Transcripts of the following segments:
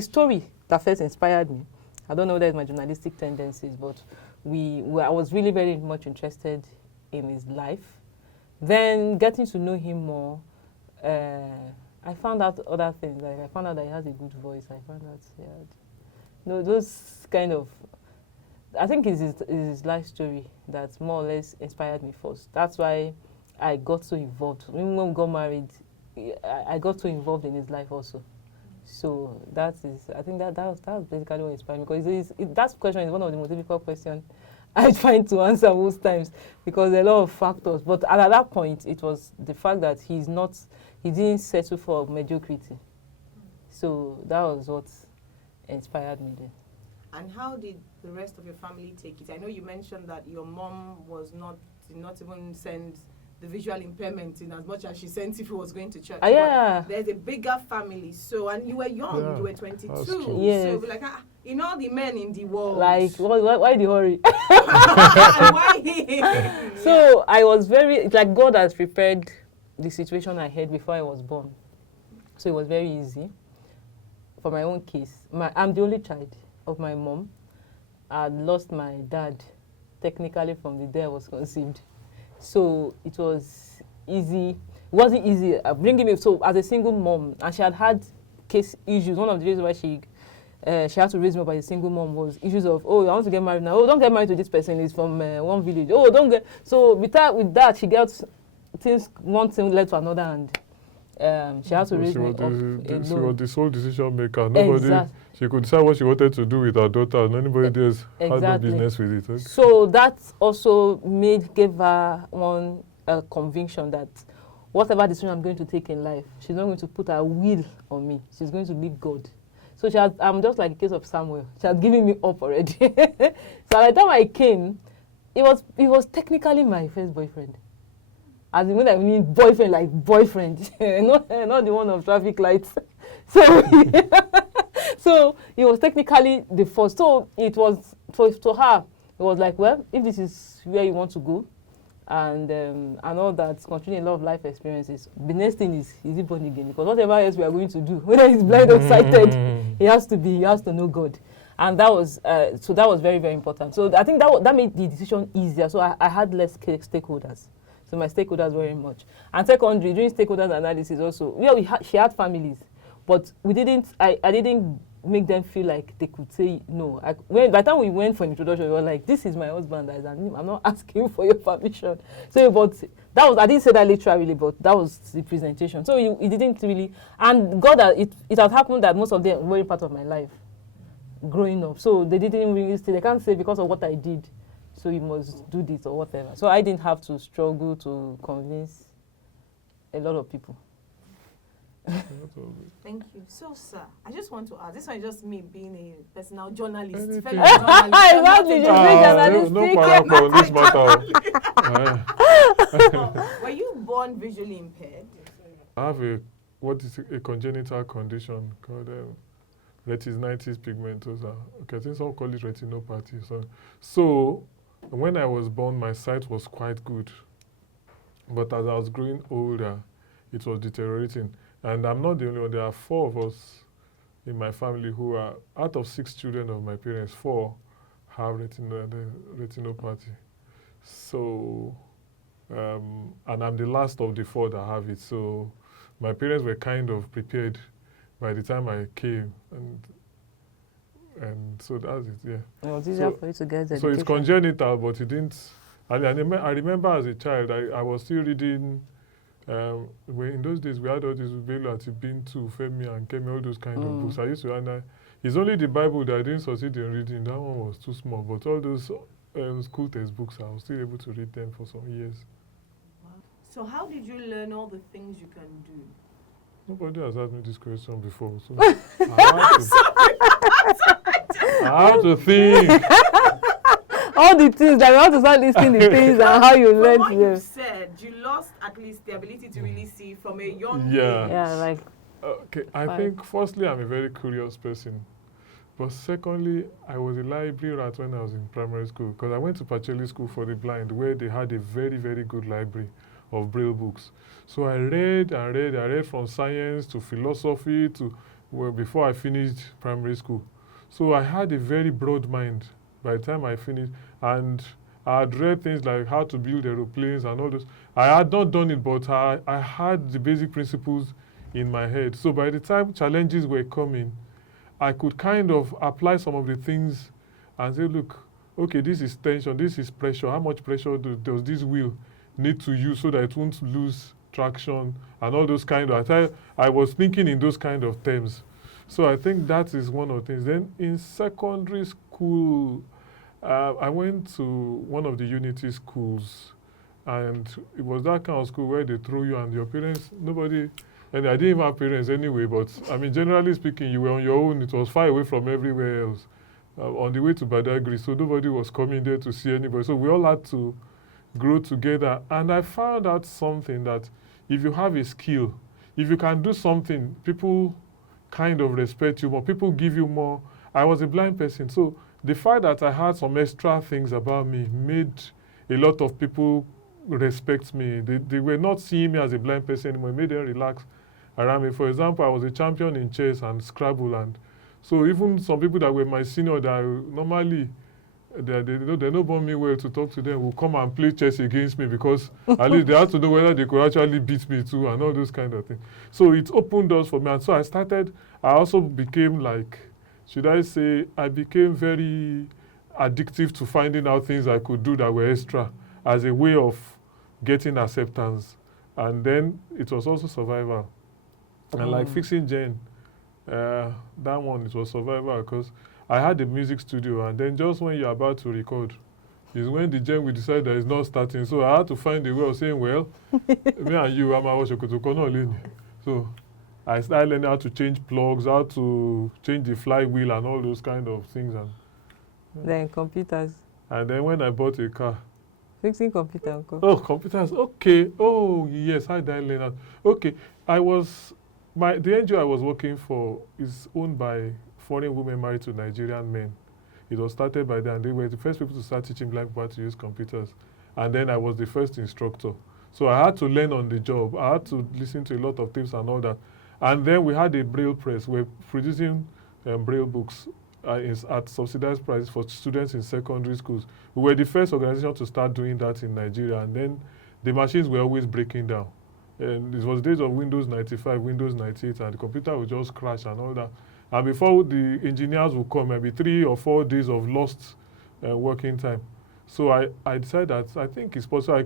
his story that first inspired me. I don't know whether it's my journalistic tendencies, but I was really very much interested in his life. Then getting to know him more, I found out other things. Like I found out that he has a good voice. I found out he had, those kind of. I think it's his life story that more or less inspired me first. That's why I got so involved. Even when we got married, I got so involved in his life also. So I think that was basically what inspired me. Because that question is one of the most difficult questions I find to answer most times, because there are a lot of factors. But at that point, it was the fact that he didn't settle for mediocrity. So that was what inspired me then. And how did the rest of your family take it? I know you mentioned that your mom did not even send the visual impairment in as much as she sent if he was going to church. Yeah. But there's a bigger family. So, and you were young, you were 22. Yes. So, like, in all the men in the world. Like, why the hurry? Why him? So, I was like, God has prepared the situation I had before I was born. So, it was very easy. For my own case, I'm the only child of my mom. I lost my dad technically from the day I was conceived. So it was easy. It wasn't easy bringing me. So as a single mom, and she had case issues. One of the reasons why she had to raise me up as a single mom was issues of, I want to get married now. Oh, don't get married to this person. He's from one village. Oh, don't get. So with that, she gets things. One thing led to another, and she had to raise me up alone. She was the sole decision maker. Nobody. She could decide what she wanted to do with her daughter, and anybody else had no business with it. Okay? So that also gave her one conviction that whatever decision I'm going to take in life, she's not going to put her will on me. She's going to leave God. So I'm just like the case of Samuel. She had given me up already. So by the time I came, it was technically my first boyfriend. As in when I mean boyfriend, like boyfriend, not the one of traffic lights. So it was technically the first. So it was to her. It was like, well, if this is where you want to go, and all that, continuing a lot of life experiences. The next thing is he born again? Because whatever else we are going to do, whether he's blind or sighted, he has to know God, and that was very, very important. So I think that made the decision easier. So I had less stakeholders. So my stakeholders very much. And secondary, during stakeholders analysis also, she had families, but I didn't make them feel like they could say no. By the time we went for introduction, we were like, this is my husband, I'm not asking for your permission. So, but I didn't say that literally, but that was the presentation. So it didn't really, and God, it had happened that most of them were part of my life growing up. So they didn't really say, they can't say because of what I did, so you must do this or whatever. So I didn't have to struggle to convince a lot of people. Thank you. So, sir, I just want to ask, this one is just me being a personal journalist. Anything. Exactly, journalistic. No parallel on this matter. Were you born visually impaired? I have a congenital condition called retinitis pigmentosa. Okay, I think some call it retinopathy. So when I was born, my sight was quite good. But as I was growing older, it was deteriorating. And I'm not the only one. There are 4 of us in my family who are, out of 6 children of my parents, 4 have retinopathy. So, and I'm the last of the 4 that have it. So my parents were kind of prepared by the time I came. And so that's it, yeah. It was easier for you to get education. So it's congenital, but it didn't. I remember as a child, I was still reading. In those days, we had all these Bello Atibintu, Femi, and Kemi, all those kind of books. I used to, and it's only the Bible that I didn't succeed in reading. That one was too small. But all those school textbooks, I was still able to read them for some years. Wow. So how did you learn all the things you can do? Nobody has asked me this question before, so I have to think. All the things that you have to start listing the things and how you learn what them. you said, you lost at least the ability to really see from a young age. Yeah, like. Okay, I think firstly I'm a very curious person, but secondly I was a library rat when I was in primary school because I went to Pacheli School for the Blind where they had a very, very good library of Braille books. So I read and read. I read from science to philosophy to well, before I finished primary school. So I had a very broad mind by the time I finished. And I had read things like how to build aeroplanes and all those. I had not done it, but I had the basic principles in my head. So by the time challenges were coming, I could kind of apply some of the things and say, look, okay, this is tension, this is pressure. How much pressure does this wheel need to use so that it won't lose traction and all those kind of. I was thinking in those kind of terms. So I think that is one of the things. Then in secondary school, I went to one of the Unity schools, and it was that kind of school where they throw you and your parents, nobody, and I didn't even have parents anyway, but I mean, generally speaking, you were on your own. It was far away from everywhere else, on the way to Badagry, so nobody was coming there to see anybody. So we all had to grow together. And I found out something, that if you have a skill, if you can do something, people kind of respect you more, people give you more. I was a blind person, so the fact that I had some extra things about me made a lot of people respect me. They were not seeing me as a blind person anymore. It made them relax around me. For example, I was a champion in chess and Scrabble, and so even some people that were my senior that normally they don't want me well to talk to them will come and play chess against me, because at least they had to know whether they could actually beat me too and all those kind of things. So it opened doors for me, and so I also became like, should I say, I became very addictive to finding out things I could do that were extra as a way of getting acceptance. And then it was also survival. And like fixing gen, that one, it was survival, because I had a music studio, and then just when you're about to record is when the gen will decide that it's not starting. So I had to find a way of saying, well, me and you, I'm a so I started learning how to change plugs, how to change the flywheel and all those kind of things. And Then computers. And then when I bought a car. Fixing computer, uncle. Oh, computers, okay. Oh, yes, how did I learn that? Okay, the NGO I was working for is owned by foreign women married to Nigerian men. It was started by them, and they were the first people to start teaching black people how to use computers. And then I was the first instructor. So I had to learn on the job. I had to listen to a lot of tips and all that. And then we had a Braille press. We're producing Braille books at subsidized prices for students in secondary schools. We were the first organization to start doing that in Nigeria. And then the machines were always breaking down. And it was days of Windows 95, Windows 98, and the computer would just crash and all that. And before the engineers would come, maybe 3 or 4 days of lost working time. So I decided that I think it's possible.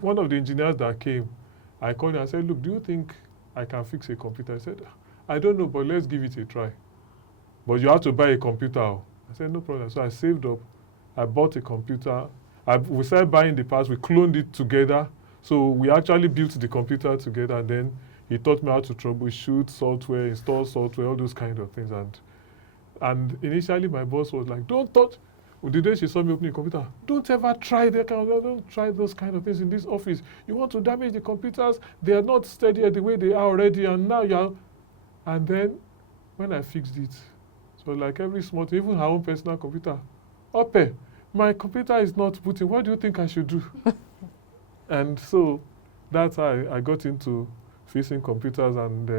One of the engineers that came, I called him and said, look, do you think I can fix a computer? I said, I don't know, but let's give it a try. But you have to buy a computer. I said, no problem. So I saved up. I bought a computer. We started buying the parts. We cloned it together. So we actually built the computer together. And then he taught me how to troubleshoot software, install software, all those kind of things. And initially, my boss was like, don't touch. The day she saw me opening a computer, don't ever try that kind of, don't try those kind of things in this office. You want to damage the computers, they are not steady the way they are already, and now you're. And then when I fixed it, so like every small thing, even her own personal computer, Ope, my computer is not booting. What do you think I should do? And so that's how I got into fixing computers, and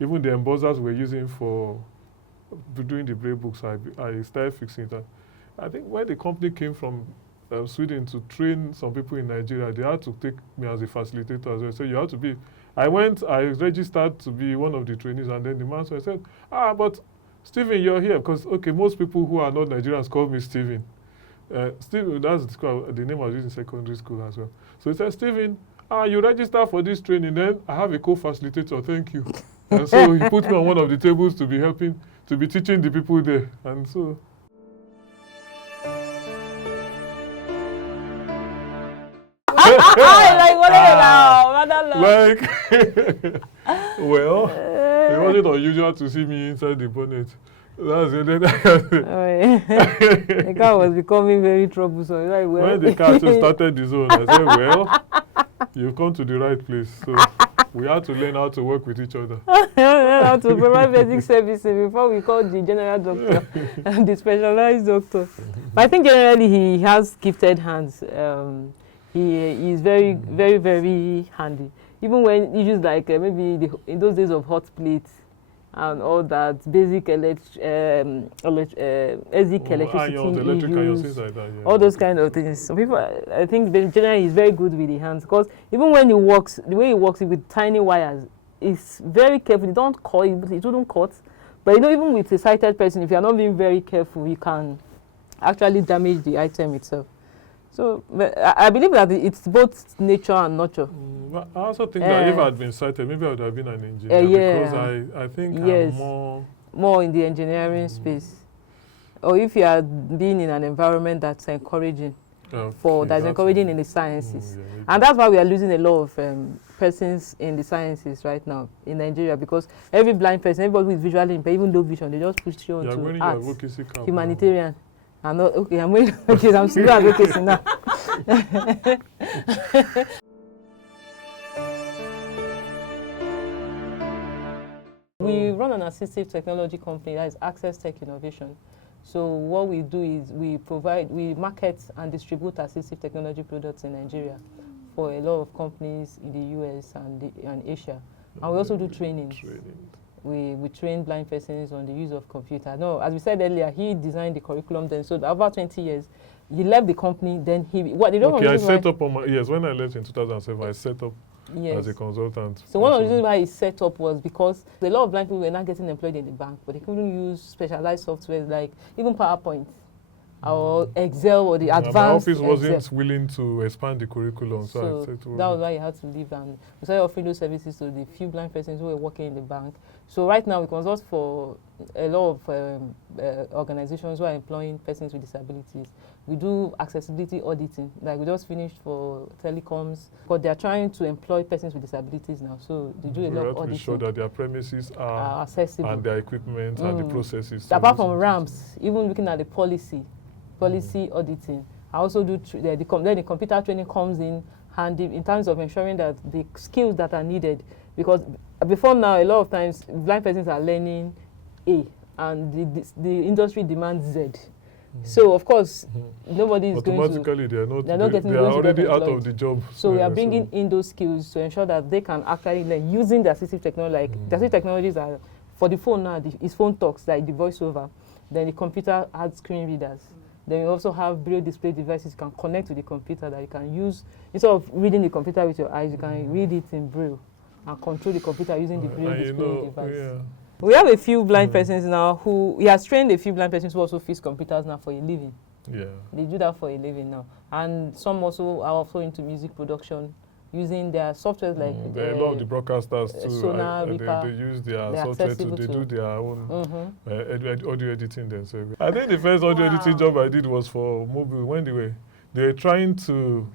even the embossers we're using for doing the Braille books, I started fixing that. I think when the company came from Sweden to train some people in Nigeria, they had to take me as a facilitator as well. So you have to be. I registered to be one of the trainees, and then the man said, but Stephen, you're here. Because, okay, most people who are not Nigerians call me Stephen. Stephen, that's the name I was using in secondary school as well. So he said, Stephen, you register for this training, then I have a co-facilitator, thank you. And so he put me on one of the tables to be teaching the people there. And so. Well, it wasn't unusual to see me inside the bonnet. That's it. The car was becoming very troublesome. Like, well. When the car just started the zone, I said, well, you've come to the right place. So we had to learn how to work with each other. How to provide basic services before we called the general doctor and the specialized doctor. But I think generally he has gifted hands. He is very, very, very handy. Even when issues like maybe in those days of hot plates and all that, basic basic electricity Iron, the electric iron, use, things like that. Yeah. all those kind of things. Some people, I think, generally is very good with the hands, because even when he works, the way he works with tiny wires, it's very careful. You don't cut, it wouldn't cut. But you know, even with a sighted person, if you're not being very careful, you can actually damage the item itself. So I believe that it's both nature and nurture. But I also think that if I had been sighted, maybe I would have been an engineer, because I think Yes. I'm more in the engineering space. Or if you are being in an environment that's encouraging, that's encouraging in the sciences. maybe. And that's why we are losing a lot of persons in the sciences right now in Nigeria, because every blind person, everybody who is visually impaired, even low vision, they just push you You're onto wearing arts, your advocacy cap humanitarian. I'm not okay. I'm wearing okay. I'm still advocacy now. We run an assistive technology company that is Access Tech Innovation. So what we do is we market and distribute assistive technology products in Nigeria for a lot of companies in the US and Asia. And we also do trainings. We train blind persons on the use of computer. No, as we said earlier, he designed the curriculum then. So over 20 years, he left the company. Then I set up on when I left in 2007, I set up as a consultant. So one of the reasons why he set up was because a lot of blind people were not getting employed in the bank, but they couldn't use specialized software like even PowerPoint or Excel or the advanced my office wasn't Excel. willing to expand the curriculum, so I said that was why he had to leave, and we started offering those services to the few blind persons who were working in the bank. So right now we consult for a lot of organizations who are employing persons with disabilities. We do accessibility auditing, like we just finished for telecoms, but they are trying to employ persons with disabilities now, so they do a lot of auditing. We show that their premises are accessible, and their equipment and the processes. Apart from ramps, even looking at the policy auditing. I also do then the computer training comes in handy in terms of ensuring that the skills that are needed, because before now a lot of times blind persons are learning A and the industry demands Z. So of course nobody is going to they are already out of the job. So we are bringing in those skills to ensure that they can actually learn using the assistive technology. Like the assistive technologies are for the phone now. His phone talks, like the voiceover. Then the computer has screen readers. Then we also have braille display devices you can connect to the computer that you can use. Instead of reading the computer with your eyes, you can read it in braille and control the computer using the braille display device. Yeah. We have a few blind persons now he has trained a few blind persons who also fix computers now for a living. Yeah. They do that for a living now. And some also are also into music production, using their software like a lot of the broadcasters too. Sonar, they use their software to do their own audio editing themselves. I think the first audio editing job I did was for mobile when they were trying to,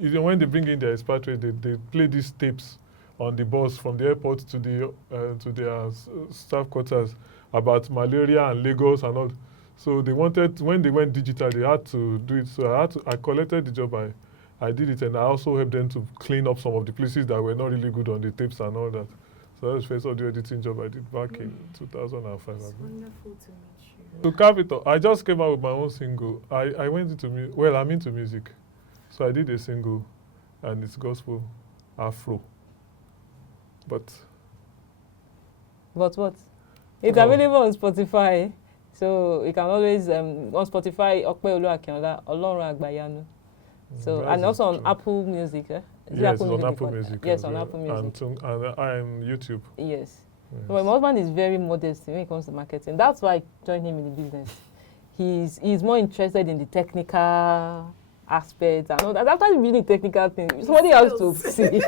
when they bring in their expatriates, they play these tapes on the bus from the airport to their staff quarters about malaria and Lagos and all. So they wanted, when they went digital, they had to do it. So I collected the job. I did it, and I also helped them to clean up some of the places that were not really good on the tapes and all that. So that was the first audio editing job I did back in 2005. It's wonderful to meet you. To cap it off, I just came out with my own single. I went into I'm into music. So I did a single, and it's gospel, Afro. But what? It's available on Spotify. So you can always, on Spotify, Akinolas, Ọlọ́run Àgbàyanu. So, and also on Apple Music. Yes, on Apple Music. Yes, on Apple Music. And I'm YouTube. Yes. So my husband is very modest when it comes to marketing. That's why I joined him in the business. He's more interested in the technical aspects and all that. After reading technical things, somebody has to see.